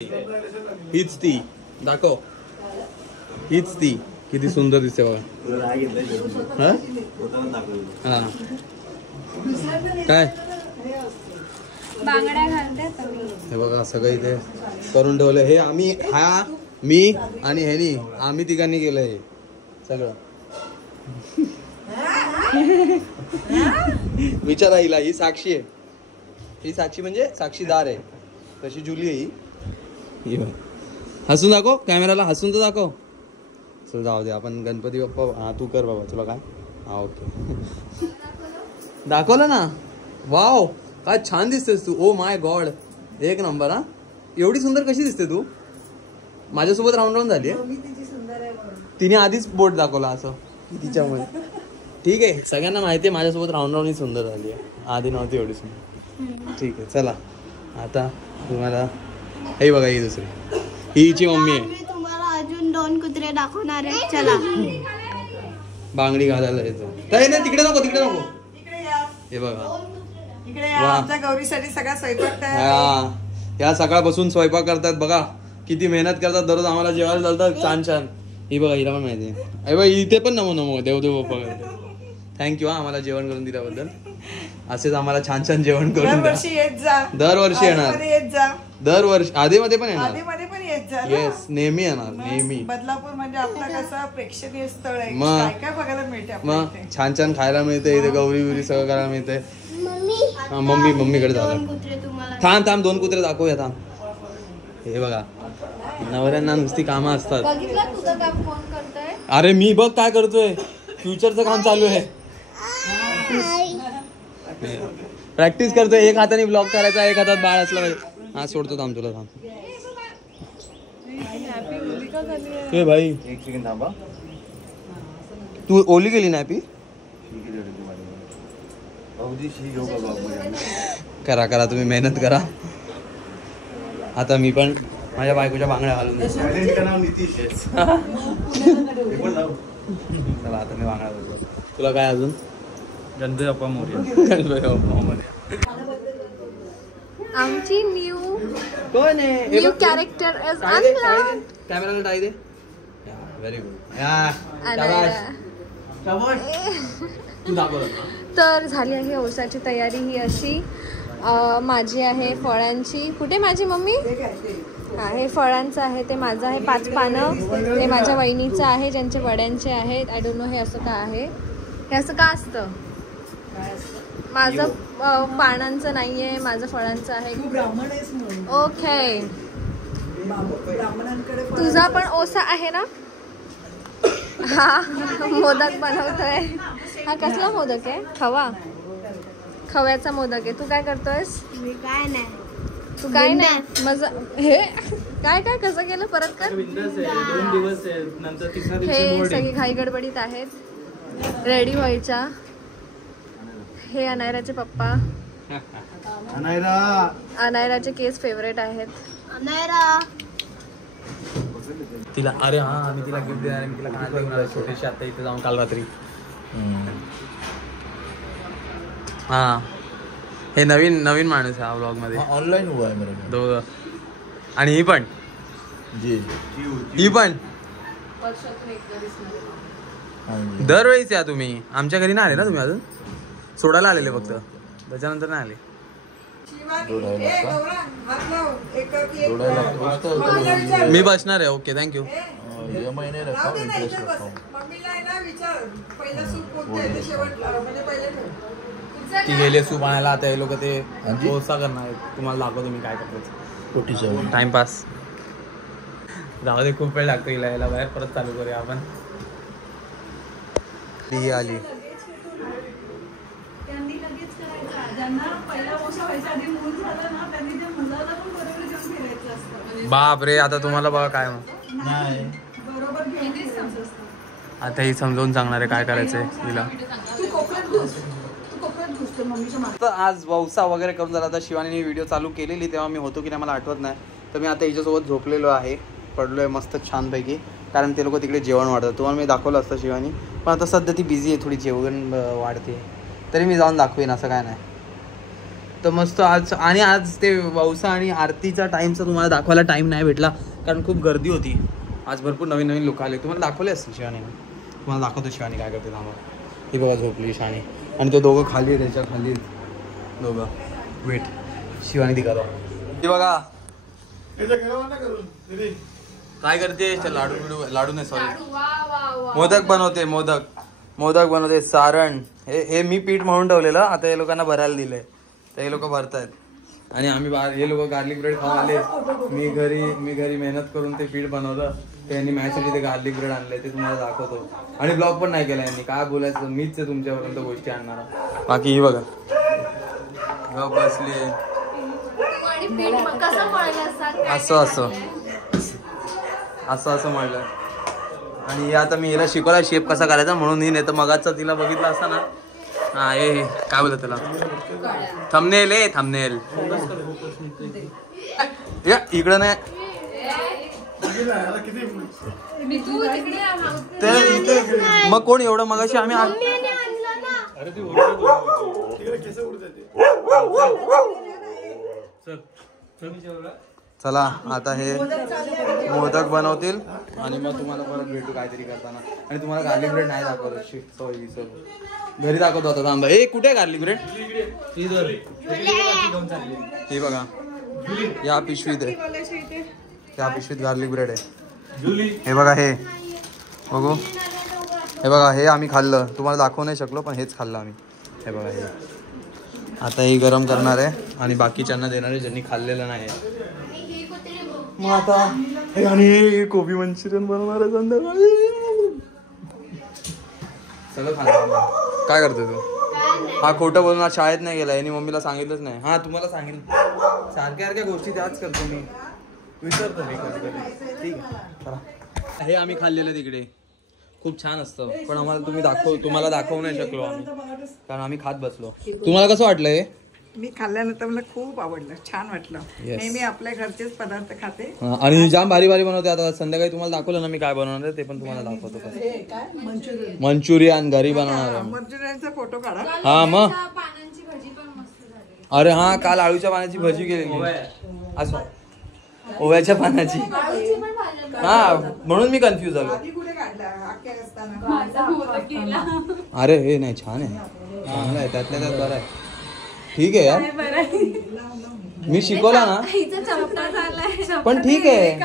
हीच ती दाखव, हीच ती किती सुंदर दिसते बघा. हा काय बांगड्या घालते हे बघा सगळं इथे करून ठेवलं. हे आम्ही मी आणि ह्यानी आम्ही तिघांनी केलं हे सगळं. विचारा हिला, ही साक्षी आहे. ही साक्षी म्हणजे साक्षीदार आहे, तशी जुली आहे ही. हसून दाखव कॅमेराला, हसून तर दाखव. चल जाऊ दे, आपण गणपती बाप्पा. हा तू कर बाबा, तुला काय. हा ओके दाखवलं ना. वाव काय छान दिसतेस तू. ओ माय गॉड, एक नंबर. हा एवढी सुंदर कशी दिसते तू. माझ्यासोबत राऊंड राऊंड झाली. तिने आधीच बोट दाखवला असं तिच्यामुळे. ठीक आहे, सगळ्यांना माहिती आहे माझ्यासोबत राऊंड राऊंड ही सुंदर झाली आहे, आधी नव्हती एवढी सुंदर. ठीक आहे चला, आता तुम्हाला हे बघा, ही दुसरी ही हिची मम्मी आहे. तुम्हाला अजून 2 कुत्रे दाखवणार आहे. चला बांगडी घालायला येतो. नाही तिकडे नको, तिकडे नको. हे बघा आमच्या गौरीसाठी सगळा स्वयंपाक हा, या सकाळपासून स्वयंपाक करतात बघा, किती मेहनत करतात दररोज आम्हाला जेवायला चालतात छान छान. ही बघा, हिला पण माहिती आहे. अरे बघा इथे पण नमो नमो देव देव बाप्पा. थँक्यू हा आम्हाला जेवण करून दिल्याबद्दल. असेच आम्हाला छान छान जेवण करून दरवर्षी येत जा. दरवर्षी येणार, येत जा. दरवर्षी आधीमध्ये पण येणार. आधीमध्ये पण येत जा. येस, नेहमी येणार नेहमी. बदलापूर म्हणजे आपला कसा प्रेक्षणीय स्थळ आहे, मग काय काय बघायला मिळते मग छान छान खायला मिळते इथे. गौरी बिरी सगळं करायला मिळते. मम्मीकडे जाऊ. थांब 2 कुत्रे दाखवूया थांब. हे बघा, नवऱ्यांना नुसती कामं असतात. तुझं काम कोण करतोय. अरे मी बघ काय करतोय, फ्युचरचं काम चालू आहे. प्रॅक्टिस करतोय. एक हाताने ब्लॉग करायचा, एक हातात बाळ असलं पाहिजे. हा सोडतो थांब तुला. थांब ए भाई, एक सेकंड थांबा. तू ओली गेली ना पी. करा तुम्ही मेहनत करा. आता मी पण माझ्या बायकोच्या बांगड्या घालून देतो. चला आता मी बांगड्या घालतो. तुला काय अजून. गणपती बाप्पा मोरया. आमची न्यू कोण आहे. न्यू कॅरेक्टर इज कॅमेराला टाई दे. Very good. तू दाखव. तर झाली आहे ओसाची तयारी. ही अशी माझी आहे फळांची. कुठे माझी मम्मी. हा हे फळांचं आहे, ते माझं आहे 5 पानं. ते माझ्या वहिनीचं आहे, ज्यांचे वड्यांचे आहेत. आय डोंट नो हे असं का आहे. हे असं का असतं. माझं पानांचं नाही आहे, माझं फळांचं आहे. ओके, तुझा पण ओसा आहे ना. हा मोदक बनवतोय. हा कसला मोदक आहे. खव्याचा मोदक आहे. तू काय करतोयस. मी काय नाही. तू काय नाही मजा. हे काय काय कसं केलं परत कर. 2 दिवस नंतर तिसऱ्या दिवशी हे सगळी घाई गडबडीत आहेत, रेडी व्हायच्या. हे अनायराचे पप्पा. अनायराचे केस फेवरेट आहेत. अनायरा तिला. अरे हा मी तिला गिफ्ट देणार. मी तिला कानातले घेऊन आलो छोटीशी आता इथे जाऊन काल रात्री. हा हे नवीन माणूस आहे हा ब्लॉग मध्ये. ऑनलाइन हुआ है मेरे को. दोघं. आणि ही पण जी ही पण हाँ जी. दरवेळीच या तुम्ही. आमच्या घरी नाही आले ना तुम्ही अजून. सोडायला आलेले फक्त, त्याच्यानंतर नाही आले. मी बसणार आहे. Okay thank you. ये महीने रखा हूँ, इंटरेस्ट रखा हूँ. ती गेले सूप आणायला. आता हे लोक ते पोसा करणार आहेत. तुम्हाला दाखवतो मी काय करतो. रोटी चावल टाइमपास. जाऊ दे, खूप वेळ लागतो हिला यायला बाहेर. परत चालू करूया आपण. ती आली. बाप रे, आता तुम्हाला बघा काय नाही. आता ही समजावून सांगणार आहे काय करायचंय तिला. आज वौसा वगैरे करून झाला. आता शिवानीने व्हिडिओ चालू केलेली तेव्हा मी होतो की नाही मला आठवत नाही. तर मी आता हिच्यासोबत झोपलेलो आहे, पडलो आहे मस्त छानपैकी. कारण ते लोक तिकडे जेवण वाढतात. तुम्हाला मी दाखवलं असतं शिवानी, पण आता सध्या ती बिझी आहे, थोडी जेवण वाढते. तरी मी जाऊन दाखवेन, असं काय नाही. तर मस्त आज आणि आज ते वौसा आणि आरतीचा टाइमचा तुम्हाला दाखवायला टाइम नाही भेटला कारण खूप गर्दी होती. आज भरपूर नवीन नवीन लोक आले. तुम्हाला दाखवले असतील शिवानी. तुम्हाला दाखवतो शिवानी काय करते आम्हाला. ही बघा झोपली शिवानी आणि ते दोघं खाली आहेत, त्याच्या खाली दोघं. वेट शिवानी ती करा. ती बघा काय करते. लाडू नाही सॉरी मोदक बनवते सारण. हे मी पीठ म्हणून ठेवलेलं, आता हे लोकांना भरायला दिलंय तर हे लोक भरतायत. आणि आम्ही हे लोक गार्लिक ब्रेड खाऊन आले. मी घरी मेहनत करून ते पीठ बनवलं. त्यांनी माझ्यासाठी ते गार्लिक ब्रेड आणले, ते तुम्हाला दाखवतो. आणि ब्लॉग पण नाही केला यांनी. काय बोलायचं, मीच आहे तुमच्यापर्यंत गोष्टी आणणार. बाकी ही बघा गप बसली असं म्हणलं. आणि हे आता मी हिला शिकवला शेप कसा करायचा म्हणून. ही नाही तर मगाचा तिला बघितलं असता ना. हा हे काय बोलत त्याला थंबनेल इकडं नाही मग कोण एवढं मगाशी आम्ही चला आता हे मोदक बनवतील आणि मग तुम्हाला परत भेटू काहीतरी करताना. आणि तुम्हाला गार्लिक ब्रेड नाही दाखवलं, घरी दाखवतो आता. थांबा. ए कुठे गार्लिक ब्रेड. हे बघा या पिशवीत आहे, त्या पिशवीत गार्लिक ब्रेड आहे. हे बघा हे बघू. हे बघा हे आम्ही खाल्लं, तुम्हाला दाखवू नाही शकलो पण हेच खाल्लं आम्ही. हे बघा हे आता हे गरम करणार आहे आणि बाकीच्यांना देणार आहे ज्यांनी खाल्लेलं नाही. मग आता आणि कोबी मंचुरियन बनवणार आहे संध्याकाळी. सगळं खाणार. काय करतोय तू. हा खोटं बोलून आज शाळेत नाही गेला. यांनी मम्मीला सांगितलंच नाही. हा तुम्हाला सांगितलं. सारख्या गोष्टी त्याच करतो मी, विसरतो मी कधी कधी. ठीक आहे. हे आम्ही खाल्लेलं तिकडे खूप छान असतं पण आम्हाला तुम्हाला दाखवू नाही शकलो आम्ही कारण आम्ही खात बसलो. तुम्हाला कसं वाटलं हे. मी खाल्ल्यानंतर मला खूप आवडलं, छान वाटलं. नेहमी आपल्या घरचेच पदार्थ खाते आणि जाम भारी भारी बनवते. आता संध्याकाळी तुम्हाला दाखवलं ना मी काय बनवणार ते पण तुम्हाला दाखवतो. मंचुरियन घरी बनवणार. मंचुरियनचा फोटो काढा. हा मग अरे हा काल आळूच्या पानाची भजी केलेली. असं ओव्याच्या पानाची. हा म्हणून मी कन्फ्युज झालो. अरे हे नाही छान आहे, चांगलं आहे, त्यातल्या त्यात बरं आहे. ठीक आहे यार, मी शिकवला ना पण ठीक आहे.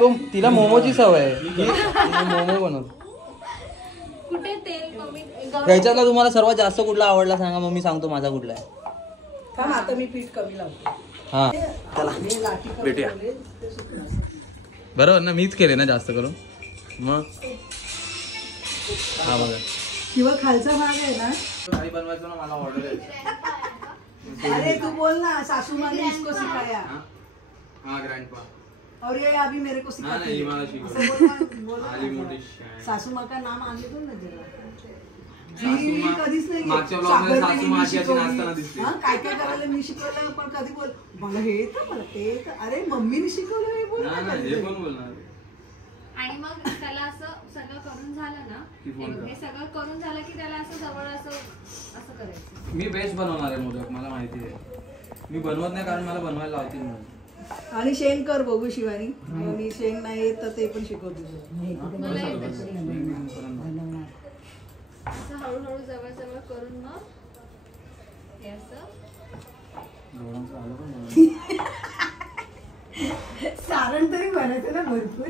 तो तिला मोमोची सवय आहे, मोमो बनवतो. ह्याच्यातला तुम्हाला सर्वात जास्त कुठला आवडला सांगा मग मी सांगतो माझा कुठला आहे. आता मी पीठ कमी लावतो. हा चला भेटूया. बरोबर ना, मीच केले ना जास्त करून. मग हा बघा किंवा खालचा भाग आहे ना काही बनवायचं ना मला ऑर्डर आहे. अरे तू बोल ना, सासू माँ ने इसको सिखाया. हाँ ग्रैंडपा. और ये अभी मेरे को सिखाती है. सासू माँ का नाम आने दो ना जरा. कधीच नाही काय काय करायला मी शिकवलं पण कधी बोल मला हे येतं मला ते येतं. अरे मम्मीने शिकवलं हे बोल. आणि मग त्याला असं सगळं करून झालं ना, हे सगळं करून झालं की त्याला असं जवळ असं करायचं. मी बेस्ट बनवणार आहे मोदक, मला माहिती आहे. मी बनवत नाही कारण मला बनवायला लावतील म्हणून. आणि शेंग कर बघू शिवानी. मी शेंग नाही येत तर ते पण शिकवते. असं हळूहळू जवळ जवळ करून मग हे असं सारण तरी बनायचं ना भरपूर.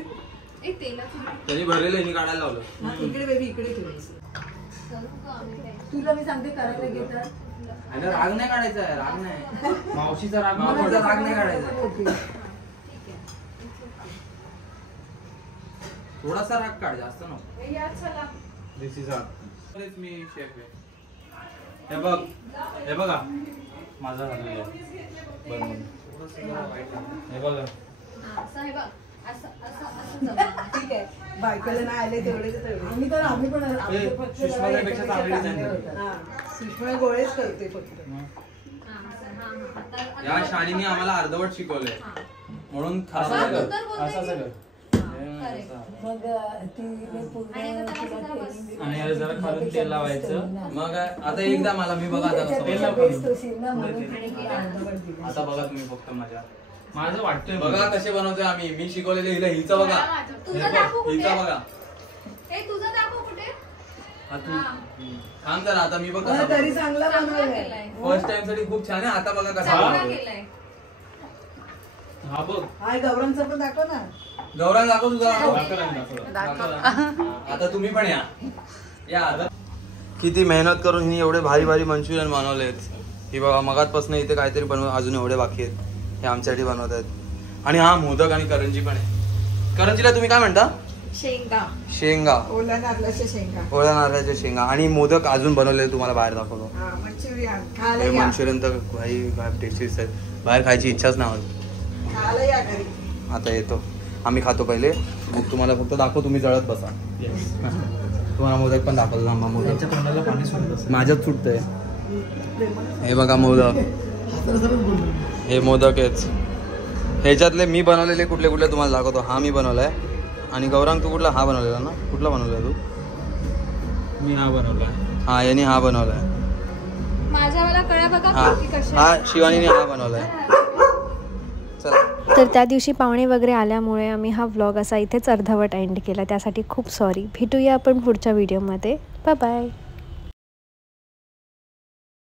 त्यांनी भरलेलं यांनी काढायला लावलं. इकडे बेबी इकडे ठेवायचं. तुला मी सांगते करायला घेतात. आणि राग नाही काढायचा आहे, राग नाही. मावशीचा राग नाही काढायचा. थोडासा राग काढ, जास्त नको. दिस इज मी शेफ आहे. हे बघा माझा झालेला आहे बनवून. हे बघा ठीक आहे. बायकोला नाही आले तेवढे आम्ही पण सुषमा गोळेच करते फक्त. या शाळेने आम्हाला अर्धवट शिकवलंय म्हणून असं सगळं मग तिने पूर्ण आणि याला जरा खालून तेल लावायचं. मग आता एकदा मला मी बघा आता कसं त्याच्या बनवतो. बेस्ट होशील ना म्हणून आता बघा तुम्ही फक्त माझ्या माझं वाटतंय बघा कसे बनवतोय आम्ही. मी शिकवलेले हिला हिचं बघा. हिचं बघा. तुझं दाखव कुठे. हा तू थांब जरा आता मी बघा. तरी चांगला बनवलाय. फर्स्ट टाइम साठी खूप छान आहे. आता बघा कसा बनवतोय. हा बघ हाय गौरांचं पण दाखव ना. गौरव दाखव तुझा. दाखव. आता तुम्ही पण या आता. किती मेहनत करून हिने एवढे भारी भारी मंचुरियन बनवलेत. ही बघा मगातपासून इथे काहीतरी बनव अजून एवढे बाकी आहेत. हे आमच्यासाठी बनवत आहेत. आणि हा मोदक आणि करंजी पण आहे. करंजीला तुम्ही काय म्हणता. शेंगा. ओला नारळाच्या शेंगा. ओळ्या नारळाच्या शेंगा आणि मोदक अजून बनवलेले तुम्हाला बाहेर दाखवतो. मंचुरियन हे खायला या. मंचुरियन तर भाई टेस्टीच आहेत. बाहेर खायची इच्छाच नाही होत. खायला या घरी. आता येतो आम्ही खातो पहिले. मग तुम्हाला फक्त दाखव तुम्ही जळत बसा. तुम्हाला मोदक पण दाखवतो. आंबा मोदक तोंडाला पाणी सुटत. माझ्यात सुटतंय. हे बघा मोदक. हे मोदक आहेत. ह्याच्यातले मी बनवलेले कुठले कुठले तुम्हाला दाखवतो. हा मी बनवलाय. आणि गौरांग तू कुठला हा बनवलेला ना. कुठला बनवलाय तू. मी हा बनवला. हा यांनी हा बनवलाय. माझ्यावाला कळ्या बघा हा की कशा हा शिवानीने हा बनवलाय. चला. तर त्या दिवशी पाहुणे वगैरे आल्यामुळे आम्ही हा व्लॉग असा इथेच अर्धवट एंड केला. त्यासाठी खूप सॉरी. भेटूया आपण पुढच्या व्हिडिओमध्ये. Bye bye.